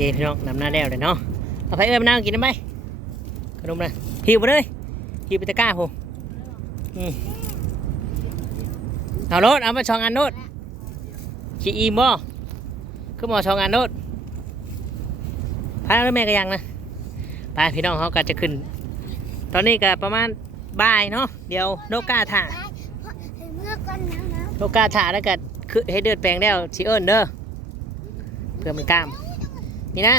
คพี่น้องนำหน้าแล้วเลยเนาะเอาไปเอ้ยมนั่งกินได้ไหมขนมนะหิวไปเลยหิวไปตะกร้าผมเอาโนดเอามาช่องอันโนดขี้อีมบ่คือหมอช่องอันโนดพาแล้วแม่ก็ยังนะไปพี่น้องเขาก็จะขึ้น ตอนนี้ก็ประมาณบ่ายเนาะเดี๋ยวโนกาถ่าโนกาถ่าแล้วก็คือให้เดือดแปลงแล้วสิเอิ้นเด้อเพื่อมันกล้าม นี่นะ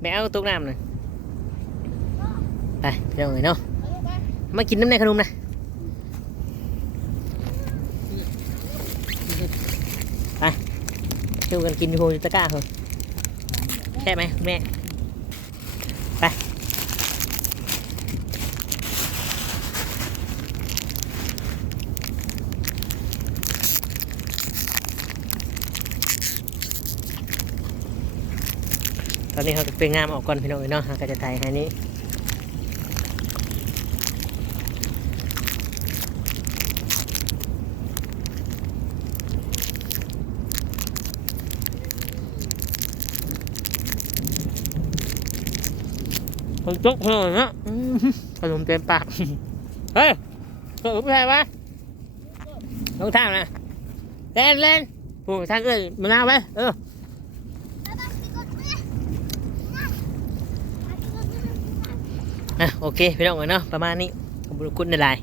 แม่เอาตุกน้ำหน่อยไปพี่น้องเลยเนาะมากินน้ำในขนมนะไปดูกันกินโฮจิตะก้าเหรอใช่ไหมแม่ไป ตอนนี้เขาจะเป็นงามออกก่อนพี่น้องเอ๋ยเนาะเราก็จะถ่ายให้นี้คนจุกเลยนะอื้อหือขนมเต็มปาก เฮ้ยเกิดไม่ใช่ปะลงทางนะเล่นเล่นผู้ทางเอ้ยมานาวไปเออะโอเคพี่น้องเอ๋ยเนาะประมาณนี้ขอบคุณในไลน์